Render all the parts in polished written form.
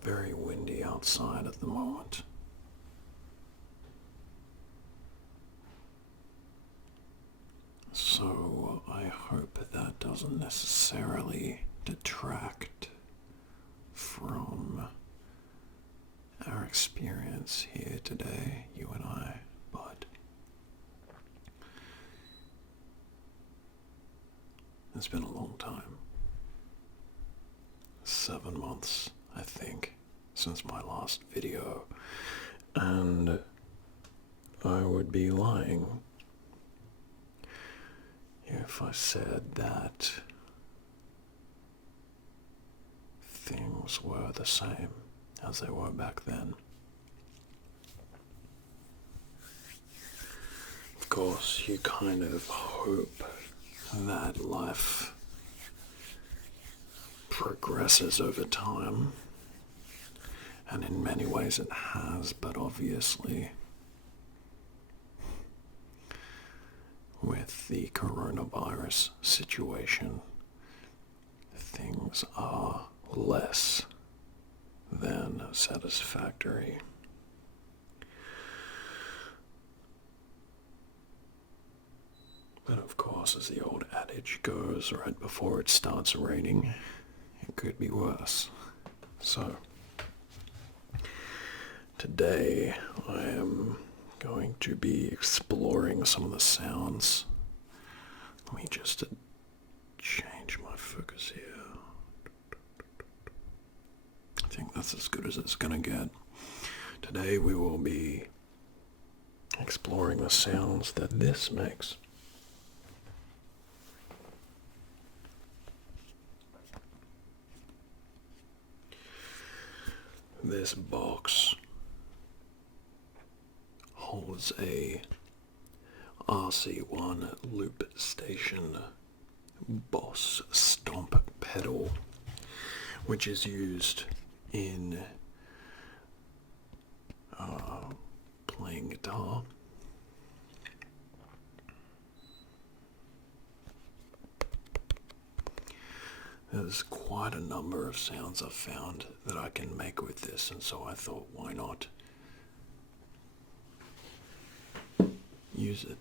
very windy outside at the moment. So I hope that doesn't necessarily detract from our experience here today, you and I, but it's been a long time. 7 months, I think, since my last video, and I would be lying if I said that things were the same as they were back then. Of course, you kind of hope that life progresses over time, and in many ways it has, but obviously with the coronavirus situation, things are less than satisfactory. But of course, as the old adage goes, right before it starts raining, it could be worse. So, today I am going to be exploring some of the sounds. Let me just change my focus here. I think that's as good as it's gonna get. Today we will be exploring the sounds that this makes. This box holds a RC1 loop station Boss Stomp pedal, which is used in playing guitar. There's quite a number of sounds I've found that I can make with this, and so I thought, why not use it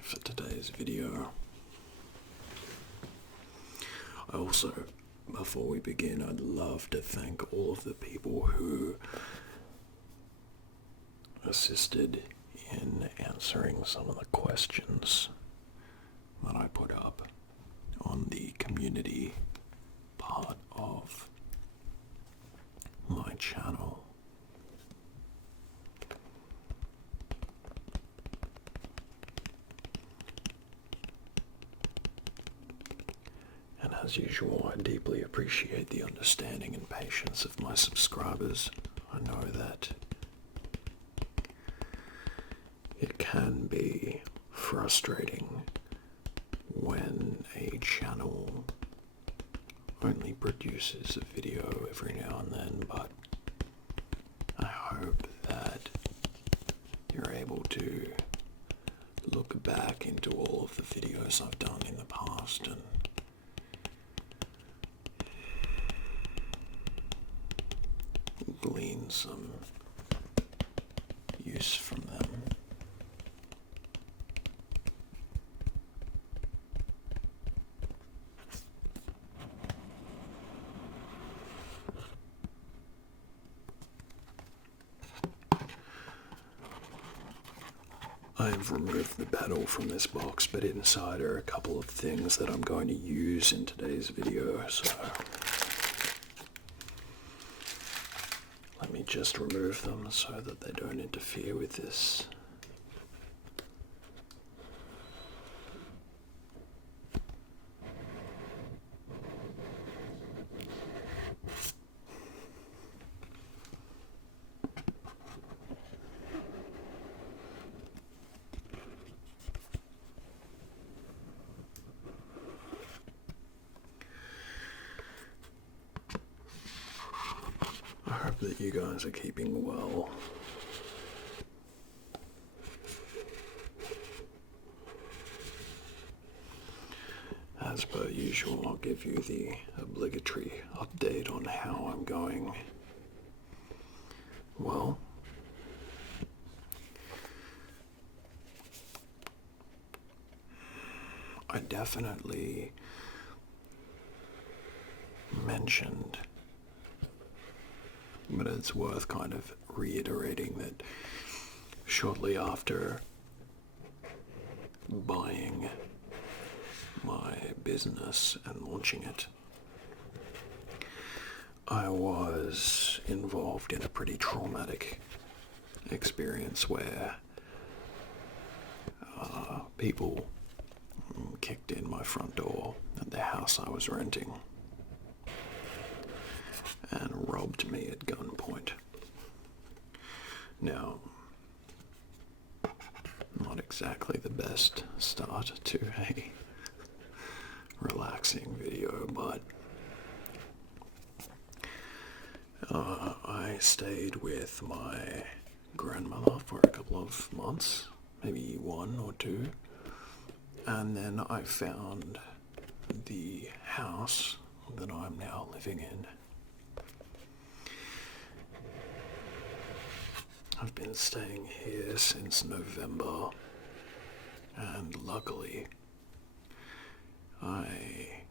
for today's video. I also, before we begin, I'd love to thank all of the people who assisted in answering some of the questions that I put up on the community part of my channel. And as usual, I deeply appreciate the understanding and patience of my subscribers. I know that it can be frustrating when a channel only produces a video every now and then, but I hope that you're able to look back into all of the videos I've done in the past and glean some use from them. I've removed the pedal from this box, but inside are a couple of things that I'm going to use in today's video, so let me just remove them so that they don't interfere with this. I hope that you guys are keeping well. As per usual, usual, I'll give you the obligatory update on how I'm going. Well, I definitely mentioned, but it's worth kind of reiterating that shortly after buying my business and launching it, I was involved in a pretty traumatic experience where people kicked in my front door at the house I was renting and robbed me at gunpoint. Now, not exactly the best start to a relaxing video, but I stayed with my grandmother for a couple of months, maybe 1 or 2, and then I found the house that I'm now living in. I've been staying here since November, and luckily I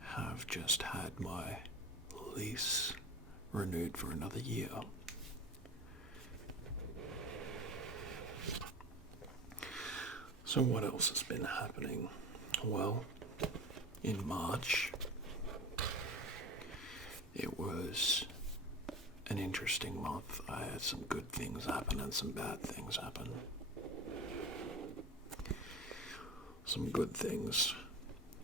have just had my lease renewed for another year. So what else has been happening? Well, in March, it was an interesting month. I had some good things happen and some bad things happen. Some good things.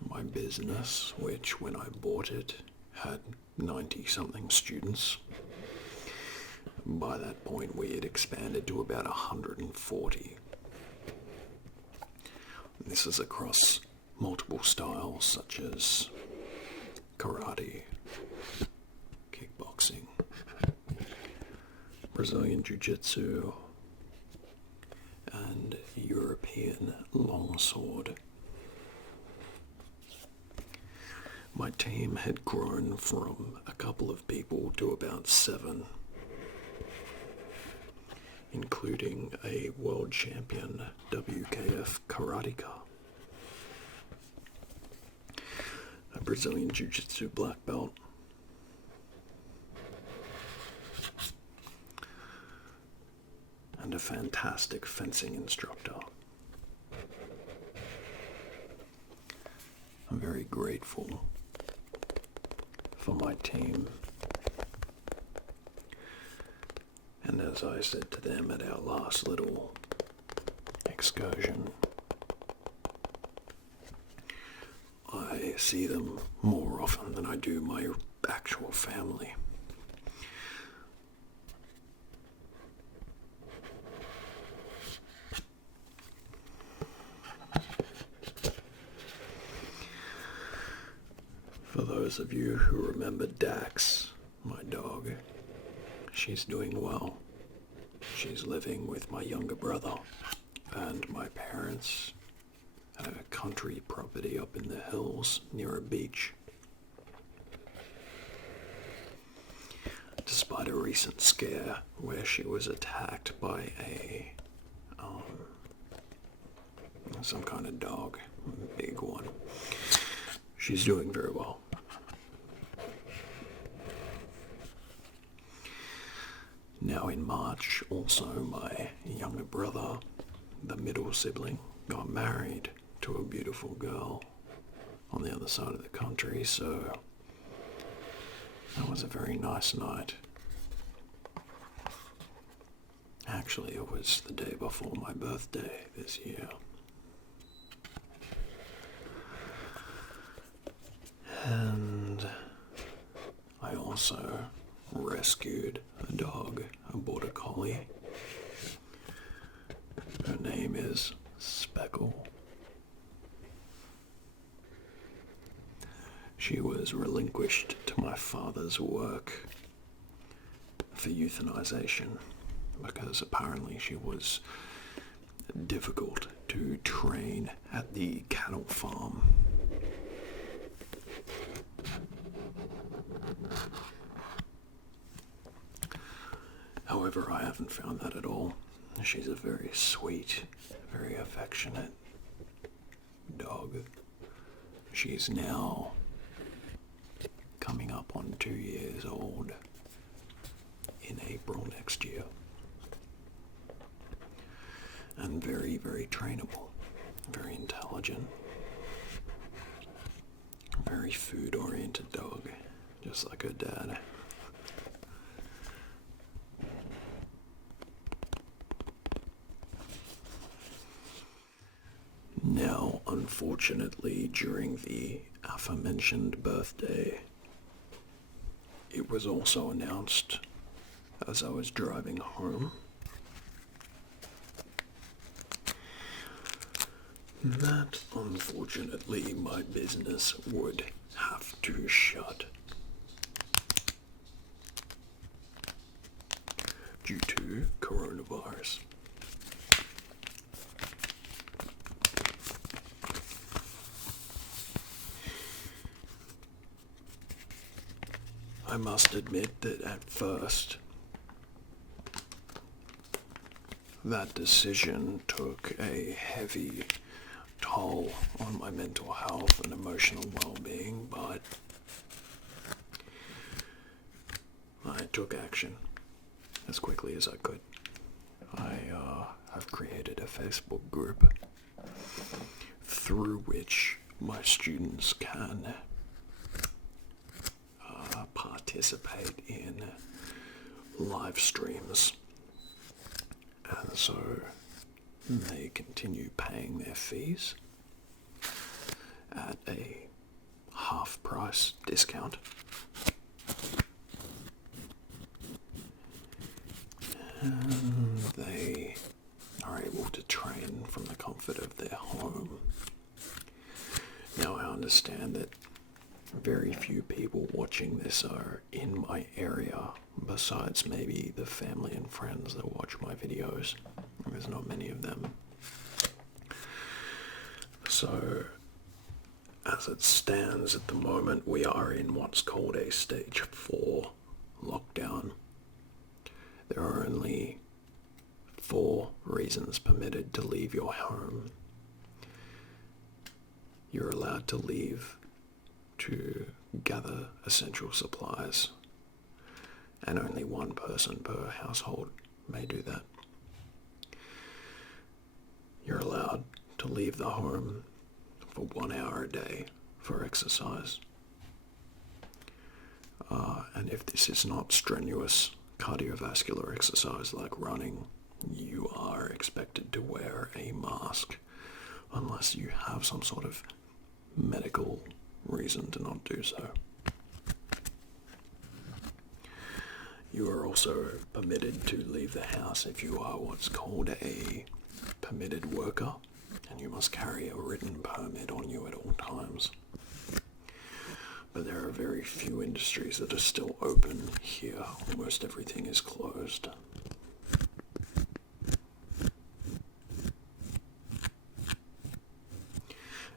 My business, which when I bought it had 90-something students. By that point, we had expanded to about 140. This is across multiple styles such as karate, kickboxing, Brazilian Jiu-Jitsu, and European longsword. My team had grown from a couple of people to about 7, including a world champion WKF karateka, a Brazilian Jiu-Jitsu black belt, and a fantastic fencing instructor. I'm very grateful for my team. And as I said to them at our last little excursion, I see them more often than I do my actual family. For those of you who remember Dax, my dog, she's doing well. She's living with my younger brother and my parents at a country property up in the hills near a beach. Despite a recent scare where she was attacked by some kind of dog, a big one, she's doing very well. Now in March, also my younger brother, the middle sibling, got married to a beautiful girl on the other side of the country, so that was a very nice night. Actually, it was the day before my birthday this year. And I also rescued a dog, a border collie. Her name is Speckle. She was relinquished to my father's work for euthanization because apparently she was difficult to train at the cattle farm. However, I haven't found that at all. She's a very sweet, very affectionate dog. She's now coming up on 2 years old in April next year. And very, very trainable, very intelligent, very food-oriented dog, just like her dad. Now, unfortunately, during the aforementioned birthday, it was also announced as I was driving home that, unfortunately, my business would have to shut due to coronavirus. I must admit that at first, that decision took a heavy toll on my mental health and emotional well-being, but I took action as quickly as I could. I have created a Facebook group through which my students can participate in live streams, and so they continue paying their fees at a half-price discount. And they are able to train from the comfort of their home. Now, I understand that very few people watching this are in my area, besides maybe the family and friends that watch my videos. There's not many of them. So, as it stands at the moment, we are in what's called a stage 4 lockdown. There are only 4 reasons permitted to leave your home. You're allowed to leave to gather essential supplies, and only one person per household may do that. You're allowed to leave the home for 1 hour a day for exercise. And if this is not strenuous cardiovascular exercise like running, you are expected to wear a mask unless you have some sort of medical reason to not do so. You are also permitted to leave the house if you are what's called a permitted worker, and you must carry a written permit on you at all times. But there are very few industries that are still open here. Almost everything is closed.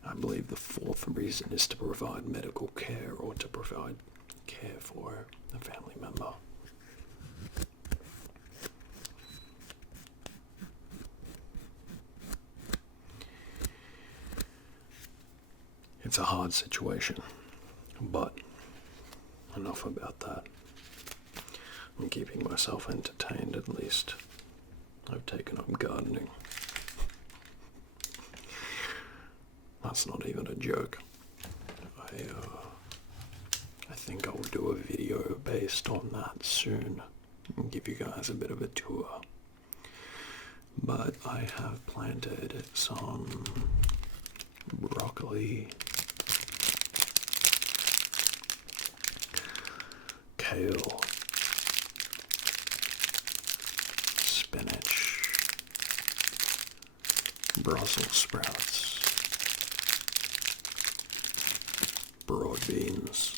I believe the 4th reason is to provide medical care or to provide care for a family member. It's a hard situation, but enough about that. I'm keeping myself entertained at least. I've taken up gardening. That's not even a joke. I think I'll do a video based on that soon and give you guys a bit of a tour. But I have planted some broccoli, kale, spinach, Brussels sprouts, broad beans,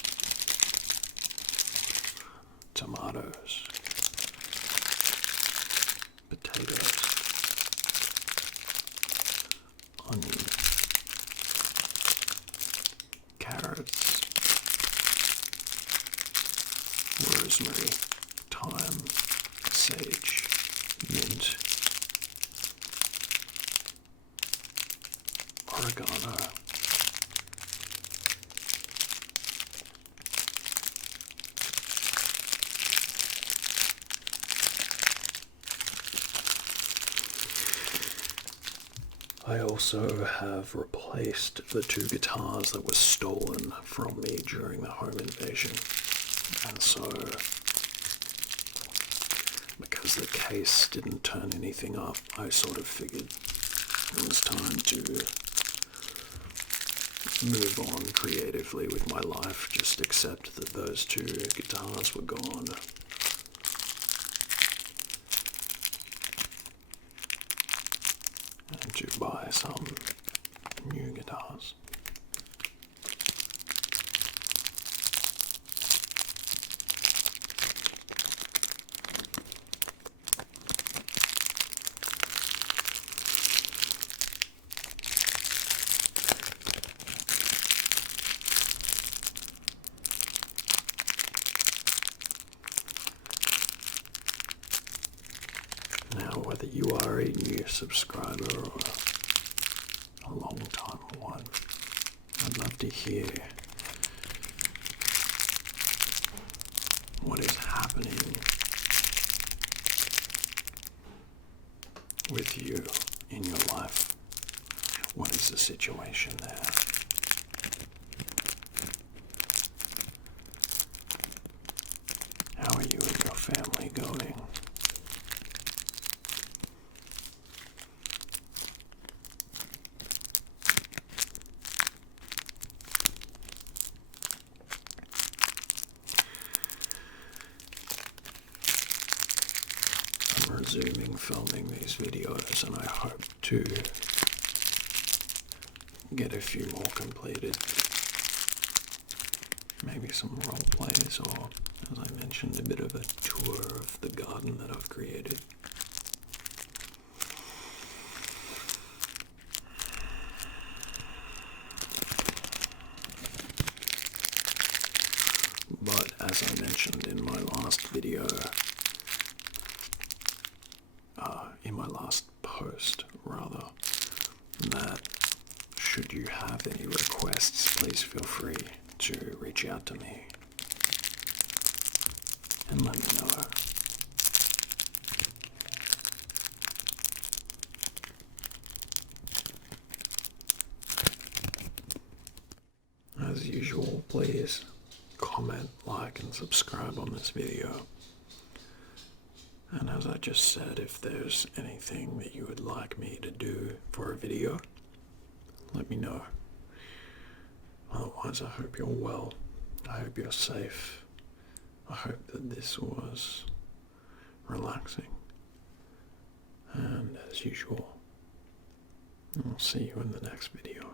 tomatoes, potatoes, onion, carrots, rosemary, thyme, sage, mint, oregano, I also have replaced the 2 guitars that were stolen from me during the home invasion. And so, because the case didn't turn anything up, I sort of figured it was time to move on creatively with my life, just accept that those 2 guitars were gone. And to buy some new guitars. Now, whether you are a new subscriber or a long-time one, I'd love to hear what is happening with you in your life. What is the situation there? How are you and your family going? I'm resuming filming these videos, and I hope to get a few more completed. Maybe some role plays, or, as I mentioned, a bit of a tour of the garden that I've created. But as I mentioned in my last video, in my last post rather, that should you have any requests, please feel free to reach out to me and let me know. As usual, please comment, like, and subscribe on this video. And as I just said, if there's anything that you would like me to do for a video, let me know. Otherwise, I hope you're well. I hope you're safe. I hope that this was relaxing. And as usual, I'll see you in the next video.